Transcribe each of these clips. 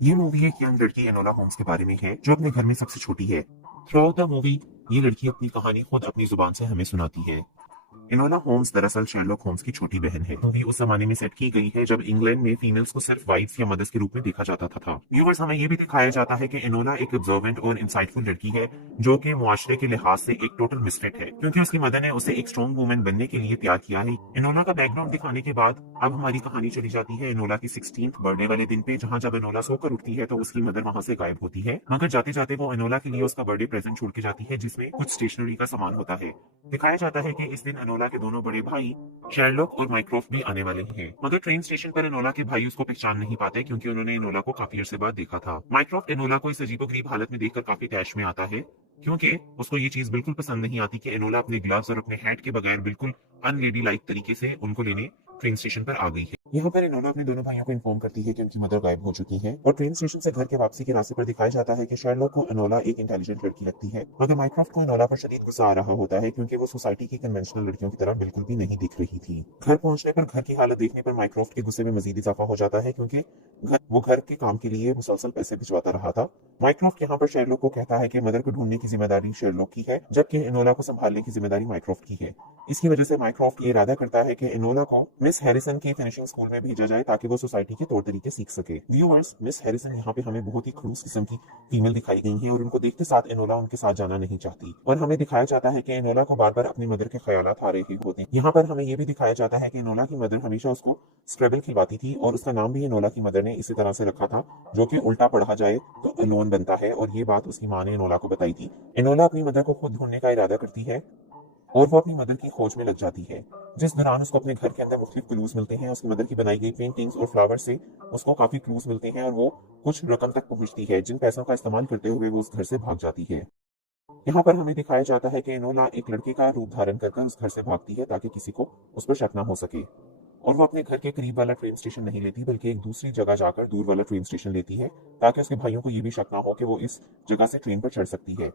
ये मूवी एक यंग लड़की एनोला होम्स के बारे में है जो अपने घर में सबसे छोटी है। थ्रू आउट द मूवी ये लड़की अपनी कहानी खुद अपनी जुबान से हमें सुनाती है। एनोला होम्स दरअसल शेरलॉक होम्स की छोटी बहन है। मूवी उस जमाने में सेट की गई है जब इंग्लैंड में फीमेल्स को सिर्फ वाइफ्स या मदर्स के रूप में देखा जाता था। व्यूअर्स, हमें ये भी दिखाया जाता है कि एनोला एक ऑब्जर्वेंट और इंसाइटफुल लड़की है जो कि मुआशरे के लिहाज से एक टोटल मिसफिट है, क्योंकि उसकी मदर ने उसे एक स्ट्रॉन्ग वुमन बनने के लिए तैयार किया है। एनोला का बैकग्राउंड दिखाने के बाद अब हमारी कहानी चली जाती है एनोला की 16th बर्थडे वाले दिन पे, जहाँ जब एनोला सोकर उठती है तो उसकी मदर वहां से गायब होती है। मगर जाते जाते वो एनोला के लिए उसका बर्थडे प्रेजेंट छोड़ के जाती है जिसमें कुछ स्टेशनरी का सामान होता है। दिखाया जाता है कि इस दिन एनोला के दोनों बड़े भाई शेरलॉक और माइक्रोफ्ट भी आने वाले हैं, मगर ट्रेन स्टेशन पर एनोला के भाई उसको पहचान नहीं पाते क्योंकि उन्होंने एनोला को काफी अरसे बाद देखा था। माइक्रोफ्ट एनोला को इस अजीबोगरीब हालत में देखकर काफी तैश में आता है, क्योंकि उसको ये चीज बिल्कुल पसंद नहीं आती कि एनोला अपने ग्लव्स और अपने हैट के बगैर बिल्कुल अनलेडी लाइक तरीके से उनको लेने ट्रेन स्टेशन पर आ गई है। यहाँ पर एनोला अपने दोनों भाइयों को इन्फॉर्म करती है कि उनकी मदर गायब हो चुकी है, और ट्रेन स्टेशन से घर के वापसी के रास्ते पर दिखाया जाता है कि शेरलॉक को एनोला एक इंटेलिजेंट लड़की लगती है, मगर माइक्रोफ्ट को एनोला पर शदीद गुस्सा आ रहा होता है क्योंकि वो सोसाइटी की कन्वेंशनल लड़कियों की तरह बिल्कुल भी नहीं दिख रही थी। घर पहुंचने पर घर की हालत देखने पर माइक्रोफ्ट के गुस्से में मजीद इजाफा हो जाता है, क्योंकि घर के काम के लिए मुसलसल पैसे भिजवाता रहा था। माइक्रोफ्ट यहाँ पर शेरलॉक को कहता है कि मदर को ढूंढने की जिम्मेदारी शेरलॉक की है, जबकि एनोला को संभालने की जिम्मेदारी माइक्रोफ्ट की है। इसकी वजह से माइक्रोफ्ट ये इरादा करता है कि एनोला को मिस हैरिसन के फिनिशिंग स्कूल में भेजा जाए ताकि वो सोसाइटी के तौर तरीके सीख सके। व्यूअर्स, मिस हैरिसन यहाँ पे हमें बहुत ही खड़ूस किस्म की फीमेल दिखाई गई है और उनको देखते साथ एनोला उनके साथ जाना नहीं चाहती, और हमें दिखाया जाता है कि एनोला को बार बार अपनी मदर के ख्यालात आ रहे होते हैं। यहाँ पर हमें ये भी दिखाया जाता है कि एनोला की मदर हमेशा उसको स्क्रैबल खिलवाती थी, और उसका नाम भी एनोला की मदर ने इसी तरह से रखा था, जो कि उल्टा पढ़ा जाए तो अलोन बनता है, और ये बात उसकी माँ ने एनोला को बताई थी। एनोला अपनी मदर को खुद ढूंढने का इरादा करती है और वो अपनी मदर की खोज में लग जाती है, जिस दौरान उसको अपने घर के अंदर मुख्तलिफ क्लूज मिलते हैं। उसकी मदर की बनाई गई पेंटिंग्स और फ्लावर से उसको काफी क्लूज मिलते हैं, और वो कुछ रकम तक पहुंचती है जिन पैसों का इस्तेमाल करते हुए वो उस घर से भाग जाती है। यहाँ पर हमें दिखाया जाता है कि एनोला एक लड़के का रूप धारण कर उस घर से भागती है ताकि किसी को उस पर शक ना हो सके, और वो अपने घर के करीब वाला ट्रेन स्टेशन नहीं लेती बल्कि एक दूसरी जगह जाकर दूर वाला ट्रेन स्टेशन लेती है, ताकि उसके भाइयों को ये भी शक ना हो कि वो इस जगह से ट्रेन पर चढ़ सकती है।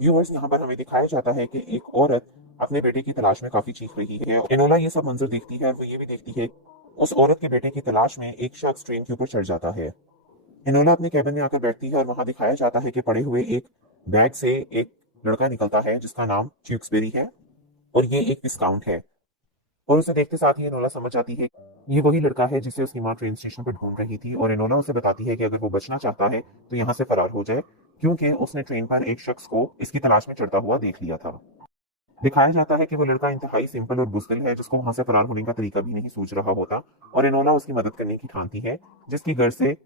व्यूअर्स, यहाँ पर हमें दिखाया जाता है कि एक औरत अपने बेटे की तलाश में काफी चीख रही है। एनोला ये सब मंजर देखती है और वो ये भी देखती है उस औरत के बेटे की तलाश में एक शख्स ट्रेन के ऊपर चढ़ जाता है। एनोला अपने कैबिन में आकर बैठती है और वहां दिखाया जाता है कि पड़े हुए एक बैग से एक लड़का निकलता है जिसका नाम ट्यूक्सबेरी है, और ये एक विस्काउंट है। और उसे देखते साथ ही एनोला समझ आती है ये वही लड़का है जिसे उसकी माँ ट्रेन स्टेशन पर ढूंढ रही थी, और एनोला उसे बताती है कि अगर वो बचना चाहता है तो यहाँ से फरार हो जाए, क्योंकि उसने ट्रेन पर एक शख्स को इसकी तलाश में चढ़ता हुआ देख लिया था। दिखाया जाता है कि वो लड़का इंतहाई सिंपल और बुज़दिल है जिसको वहां से फरार होने का तरीका भी नहीं सूझ रहा होता, और एनोला उसकी मदद करने की ठानती है, जिसकी घर से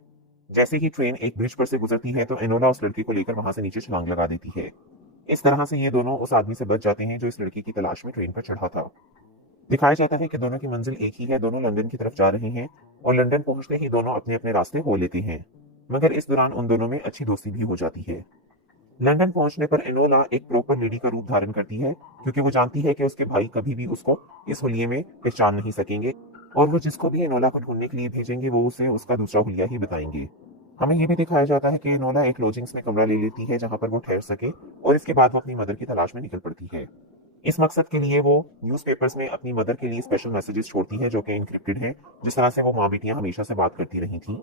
जैसे ही ट्रेन एक ब्रिज पर से गुजरती है तो एनोला उस लड़के को लेकर वहां से नीचे छलांग लगा देती है। इस तरह से ये दोनों उस आदमी से बच जाते हैं जो इस लड़की की तलाश में ट्रेन पर चढ़ा था। दिखाया जाता है कि दोनों की मंजिल एक ही है, दोनों लंदन की तरफ जा रहे हैं, और लंदन पहुंचते ही दोनों अपने अपने रास्ते हो लेते हैं, मगर इस दौरान उन दोनों में अच्छी दोस्ती भी हो जाती है। लंदन पहुंचने पर एनोला एक प्रॉपर लेडी का रूप धारण करती है, क्योंकि वो जानती है कि उसके भाई कभी भी उसको इस हुलिये में पहचान नहीं सकेंगे, और वो जिसको भी एनोला को ढूंढने के लिए भेजेंगे वो उसे उसका दूसरा हुलिया ही बताएंगे। हमें यह भी दिखाया जाता है कि एनोला एक लॉजिंग्स में कमरा ले लेती है जहां पर वो ठहर सके, और इसके बाद वो अपनी मदर की तलाश में निकल पड़ती है। इस मकसद के लिए वो न्यूज़पेपर्स में अपनी मदर के लिए स्पेशल मैसेजेस छोड़ती है जो कि इनक्रिप्टेड हैं, जिस तरह से वो माँ बेटियां हमेशा से बात करती रही थी।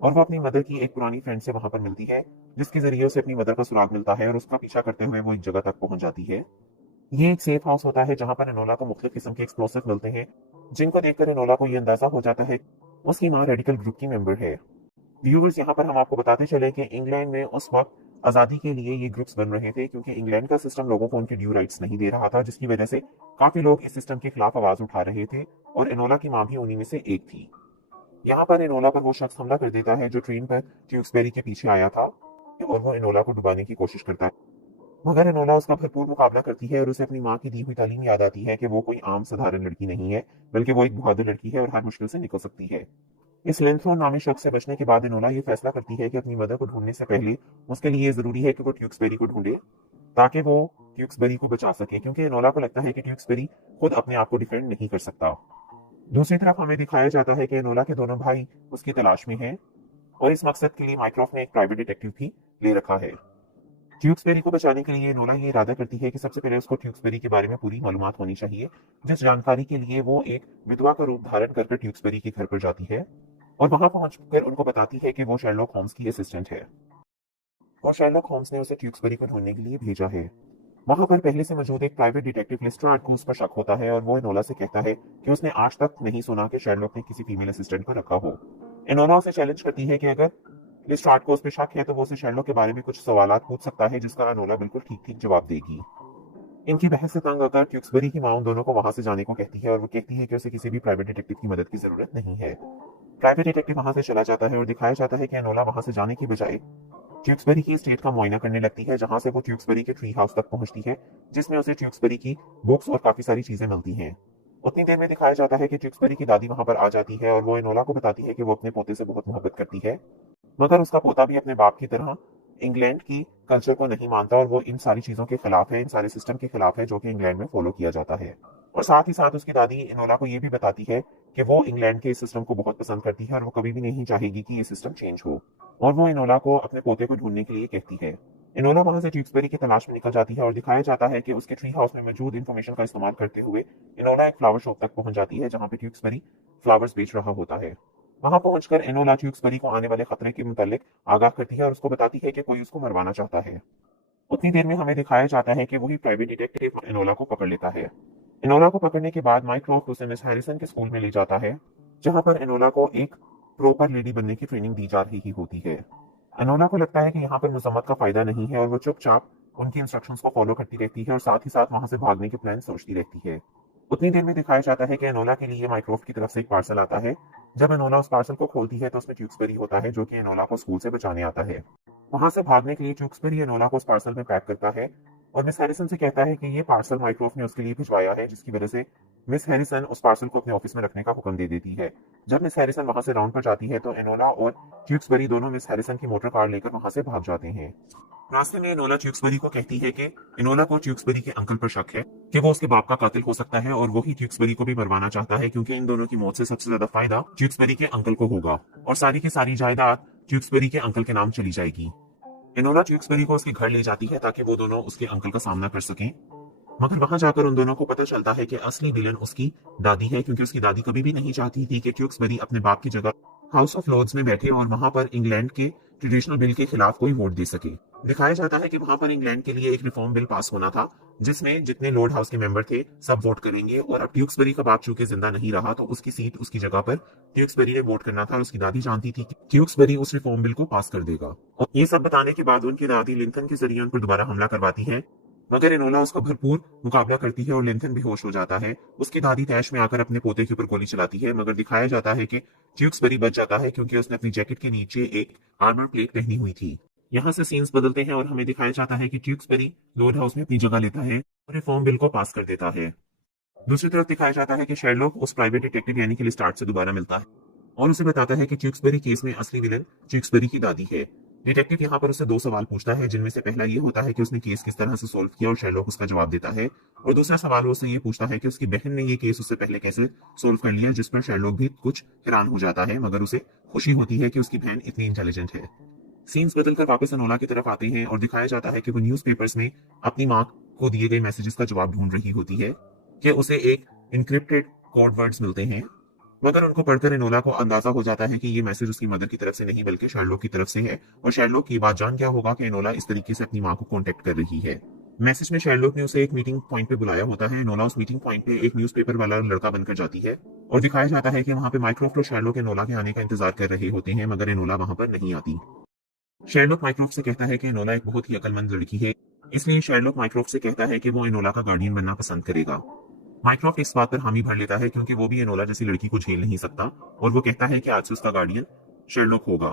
और वो अपनी मदर की एक पुरानी फ्रेंड से वहां पर मिलती है, जिसके जरिए उसे अपनी मदर का सुराग मिलता है, और उसका पीछा करते हुए वो एक जगह तक पहुंच जाती है। ये एक सेफ हाउस होता है जहां पर एनोला को मुख्तलिफ किस्म के एक्सप्लोसिव मिलते हैं, जिनको देखकर एनोला को ये अंदाजा हो जाता है उसकी माँ रेडिकल ग्रुप की मेंबर है। व्यूअर्स, यहाँ पर हम आपको बताते चले कि इंग्लैंड में उस वक्त आज़ादी के लिए ये ग्रुप्स बन रहे थे, क्योंकि इंग्लैंड का सिस्टम लोगों को उनके ड्यू राइट्स नहीं दे रहा था, जिसकी वजह से काफी लोग इस सिस्टम के खिलाफ आवाज उठा रहे थे, और एनोला की माँ भी उन्हीं में से एक थी। यहाँ पर एनोला पर वो शख्स हमला कर देता है जो ट्रेन पर ट्यूक्सबेरी के पीछे आया था, और वो एनोला को डुबाने की कोशिश करता है, मगर एनोला उसका भरपूर मुकाबला करती है, और उसे अपनी माँ की दी हुई तालीम याद आती है कि वो कोई आम साधारण लड़की नहीं है, बल्कि वो एक बहादुर लड़की है और हर मुश्किल से निकल सकती है। इस लेंथ्रोन नामी शख्स से बचने के बाद एनोला ये फैसला करती है कि अपनी मदर को ढूंढने से पहले उसके लिए जरूरी है कि वो ट्यूक्सबेरी को ढूंढे, ताकि वो ट्यूक्सबेरी को बचा सके, क्योंकि एनोला को लगता है कि ट्यूक्सबेरी खुद अपने आप को डिफेंड नहीं कर सकता। दूसरी तरफ हमें दिखाया जाता है कि एनोला के दोनों भाई उसकी तलाश में हैं, और इस मकसद के लिए माइक्रोफ ने एक प्राइवेट डिटेक्टिव भी ले रखा है। ट्यूक्सबेरी को बचाने के लिए एनोला ये इरादा करती है कि सबसे पहले उसको ट्यूक्सबेरी के बारे में पूरी मालूमात होनी चाहिए, जिस जानकारी के लिए वो एक विधवा का रूप धारण कर ट्यूक्सबेरी के घर पर जाती है। और वहां पहुंचकर उनको बताती है कि वो शेरलॉक होम्स की असिस्टेंट है और शेरलॉक होम्स ने उसे ट्यूक्सबरी को ढूंढने के लिए भेजा है। वहां पर पहले से मौजूद एक प्राइवेट डिटेक्टिव लेस्ट्राड को उस पर शक होता है और वो एनोला से कहता है कि उसने आज तक नहीं सुना कि शेरलॉक ने किसी फीमेल असिस्टेंट को रखा हो। एनोला उसे चैलेंज करती है कि अगर लेस्ट्राड को उस पर शक है तो वो उसे शेरलॉक के बारे में कुछ सवालात पूछ सकता है, जिसका एनोला बिल्कुल ठीक ठीक जवाब देगी। इनकी बहस से तंग आकर ट्यूक्सबरी की मां उन दोनों को वहां से जाने को कहती है और वो कहती है कि उसे किसी भी प्राइवेट डिटेक्टिव की मदद की जरूरत नहीं है। प्राइवेट डिटेक्टिव वहां से चला जाता है और दिखाया जाता है कि एनोला वहां से जाने की बजाय ट्यूक्सबरी की स्टेट का मुआयना करने लगती है, जहां से वो ट्यूक्सबरी के ट्री हाउस तक पहुंचती है, जिसमें उसे ट्यूक्सबरी की बुक्स और काफी सारी चीजें मिलती हैं। उतनी देर में दिखाया जाता है कि ट्यूक्सबरी की दादी वहां पर आ जाती है और वो एनोला को बताती है कि वो अपने पोते से बहुत मोहब्बत करती है, मगर उसका पोता भी अपने बाप की तरह इंग्लैंड की कल्चर को नहीं मानता और वो इन सारी चीजों के खिलाफ है, इन सारे सिस्टम के खिलाफ है जो कि इंग्लैंड में फॉलो किया जाता है। और साथ ही साथ उसकी दादी एनोला को ये भी बताती है कि वो इंग्लैंड के इस सिस्टम को बहुत पसंद करती है और वो कभी भी नहीं चाहेगी कि ये सिस्टम चेंज हो। और वो एनोला को अपने पोते को ढूंढने के लिए कहती है। एनोला वहां से ट्यूक्सबरी की तलाश में निकल जाती है और दिखाया जाता है कि उसके ट्री हाउस में मौजूद इंफॉर्मेशन का इस्तेमाल करते हुए एनोला एक फ्लावर शॉप तक पहुंच जाती है, जहां पे ट्यूक्सबरी फ्लावर्स बेच रहा होता है। वहां पहुंचकर एनोला ट्यूक्सबरी को आने वाले खतरे के मुतालिक आगाह करती है और उसको बताती है कि कोई उसको मरवाना चाहता है। उतनी देर में हमें दिखाया जाता है कि वही प्राइवेट डिटेक्टिव एनोला को पकड़ लेता है। एनोला को पकड़ने के बाद माइक्रोफ्ट उसे मिस हैरिसन के स्कूल में ले जाता है, जहां पर एनोला को एक प्रॉपर लेडी बनने की ट्रेनिंग दी जा रही होती है। एनोला को लगता है कि यहाँ पर मजम्मत का फायदा नहीं है और वो चुपचाप उनकी इंस्ट्रक्शंस को फॉलो करती रहती है और साथ ही साथ वहां से भागने के प्लान सोचती रहती है। उतनी देर में दिखाया जाता है कि एनोला के लिए माइक्रोफ्ट की तरफ से एक पार्सल आता है। जब एनोला उस पार्सल को खोलती है तो उसमें ट्यूक्सबरी होता है, जो कि एनोला को स्कूल से बचाने आता है। वहां से भागने के लिए ट्यूक्सबरी एनोला को उस पार्सल में पैक करता है और मिस हैरिसन से कहता है कि ये पार्सल माइक्रोफ्ट ने उसके लिए भिजवाया है, जिसकी वजह से मिस हैरिसन उस पार्सल को अपने ऑफिस में रखने का हुक्म दे देती है। जब मिस हैरिसन वहां से राउंड पर जाती है तो एनोला और ट्यूक्सबरी दोनों मिस हैरिसन की मोटर कार लेकर वहां से भाग जाते हैं। रास्ते में एनोला ट्यूक्सबरी को कहती है कि एनोला को ट्यूक्सबरी के अंकल पर शक है कि वो उसके बाप का कातिल हो सकता है और वो ही ट्यूक्सबरी को भी मरवाना चाहता है, क्योंकि इन दोनों की मौत से सबसे ज्यादा फायदा ट्यूक्सबरी के अंकल को होगा और सारी की सारी जायदाद ट्यूक्सबरी के अंकल के नाम चली जाएगी। एनोला ट्यूक्सबरी को उसके घर ले जाती है ताकि वो दोनों उसके अंकल का सामना कर सकें, मगर वहां जाकर उन दोनों को पता चलता है कि असली विलन उसकी दादी है, क्योंकि उसकी दादी कभी भी नहीं चाहती थी कि ट्यूक्सबरी अपने बाप की जगह हाउस ऑफ लॉर्ड्स में बैठे और वहां पर इंग्लैंड के ट्रेडिशनल बिल के खिलाफ कोई वोट दे सके। दिखाया जाता है कि वहां पर इंग्लैंड के लिए एक रिफॉर्म बिल पास होना था, जिसमें जितने लॉर्ड हाउस के मेंबर थे सब वोट करेंगे और अब ट्यूक्सबरी का बाप चूंकि जिंदा नहीं रहा तो उसकी सीट उसकी जगह पर ट्यूक्सबरी ने वोट करना था और उसकी दादी जानती थी कि ट्यूक्सबरी उस रिफॉर्म बिल को पास कर देगा। और ये सब बताने के बाद उनकी दादी लिंकन के जरिए उन पर दोबारा हमला करवाती है, मगर एनोला उसका भरपूर मुकाबला करती है और लिंकन बेहोश हो जाता है। उसकी दादी तैश में आकर अपने पोते के ऊपर गोली चलाती है, मगर दिखाया जाता है कि ट्यूक्सबरी बच जाता है क्योंकि उसने अपनी जैकेट के नीचे एक आर्मर प्लेट पहनी हुई थी। यहाँ से सीन्स बदलते हैं और हमें दिखाया जाता है कि ट्यूक्सबरी लॉर्ड हाउस में अपनी जगह लेता है और रिफॉर्म बिल को पास कर देता है। दूसरी तरफ दिखाया जाता है कि शेरलॉक उस प्राइवेट डिटेक्टिव यानी कि लेस्ट्राड से दोबारा मिलता है और उसे बताता है कि ट्यूक्सबरी केस में असली विलन ट्यूक्सबरी की दादी है। डिटेक्टिव यहाँ पर उससे दो सवाल पूछता है, जिनमें से पहला ये होता है कि उसने केस किस तरह से सोल्व किया और शेरलॉक उसका जवाब देता है, और दूसरा सवाल वो उससे ये पूछता है कि उसकी बहन ने ये केस उससे पहले कैसे सोल्व कर लिया, जिस पर शेरलॉक भी कुछ हैरान हो जाता है, मगर उसे खुशी होती है कि उसकी बहन इतनी इंटेलिजेंट है। सीन्स बदलकर वापस एनोला की तरफ आते हैं और दिखाया जाता है कि वो न्यूज़पेपर्स में अपनी माँ को दिए गए मैसेजेस का जवाब ढूंढ रही होती है कि उसे एक इनक्रिप्टेड कोड वर्ड्स मिलते हैं, मगर उनको पढ़कर एनोला को अंदाजा हो जाता है कि ये मैसेज उसकी मदर की तरफ से नहीं बल्कि शेरलॉक की तरफ से है और शेरलॉक की बात जान क्या होगा कि एनोला इस तरीके से अपनी माँ को कांटेक्ट कर रही है। मैसेज में शेरलॉक ने उसे एक मीटिंग पॉइंट पे बुलाया होता है। एनोला उस मीटिंग पॉइंट पे एक न्यूज़पेपर वाला लड़का बनकर जाती है और दिखाया जाता है कि वहां पे माइक्रोफ्ट और शेरलॉक एनोला के आने का इंतजार कर रहे होते हैं, मगर एनोला वहां पर नहीं आती। शेरलॉक माइक्रोफ्ट से कहता है कि एनोला एक बहुत ही अक्लमंद लड़की है, इसलिए शेरलॉक माइक्रोफ्ट से कहता है कि वो एनोला का गार्डियन बनना पसंद करेगा। माइक्रोफ्ट इस बात पर हामी भर लेता है क्योंकि वो भी एनोला जैसी लड़की को झेल नहीं सकता और वो कहता है कि आज से उसका गार्डियन शेरलॉक होगा।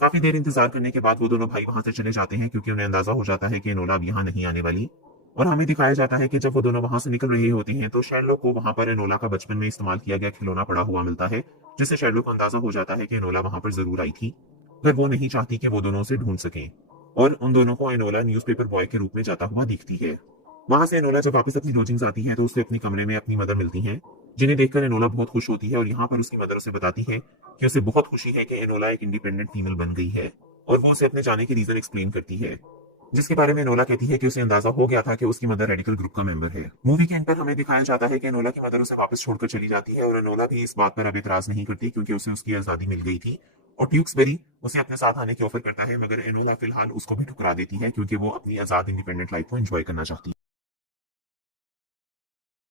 काफी देर इंतजार करने के बाद वो दोनों भाई वहां से चले जाते हैं क्योंकि उन्हें अंदाजा हो जाता है कि एनोला अब यहाँ नहीं आने वाली। और हमें दिखाया जाता है कि जब वो दोनों वहां से निकल रहे होते हैं तो शेरलॉक को वहां पर एनोला का बचपन में इस्तेमाल किया गया खिलौना पड़ा हुआ मिलता है, जिससे शेरलॉक को अंदाजा हो जाता है कि एनोला वहां पर जरूर आई थी, पर वो नहीं चाहती कि वो दोनों उसे ढूंढ सकें और उन दोनों को एनोला न्यूज़पेपर बॉय के रूप में जाता हुआ दिखती है। वहां से एनोला जब वापस अपनी लॉजिंग्स आती है तो उसे अपने कमरे में अपनी मदर मिलती हैं, जिन्हें देखकर एनोला बहुत खुश होती है और यहाँ पर उसकी मदर उसे बताती है कि उसे बहुत खुशी है कि एनोला एक इंडिपेंडेंट फीमेल बन गई है और वो उसे अपने जाने के रीजन एक्सप्लेन करती है। जिसके बारे में एनोला कहती है कि उसे अंदाजा हो गया था कि उसकी मदर रेडिकल ग्रुप का मेंबर है। मूवी के एंड पर हमें दिखाया जाता है कि एनोला की मदर उसे वापस छोड़कर चली जाती है और एनोला भी इस बात पर अब एतराज नहीं करती क्योंकि उसे उसकी आजादी मिल गई थी। और ट्यूक्सबरी उसे अपने साथ आने की ऑफर करता है, मगर एनोला फिलहाल उसको भी ठुकरा देती है क्योंकि वो अपनी आजाद इंडिपेंडेंट लाइफ को एंजॉय करना चाहती है।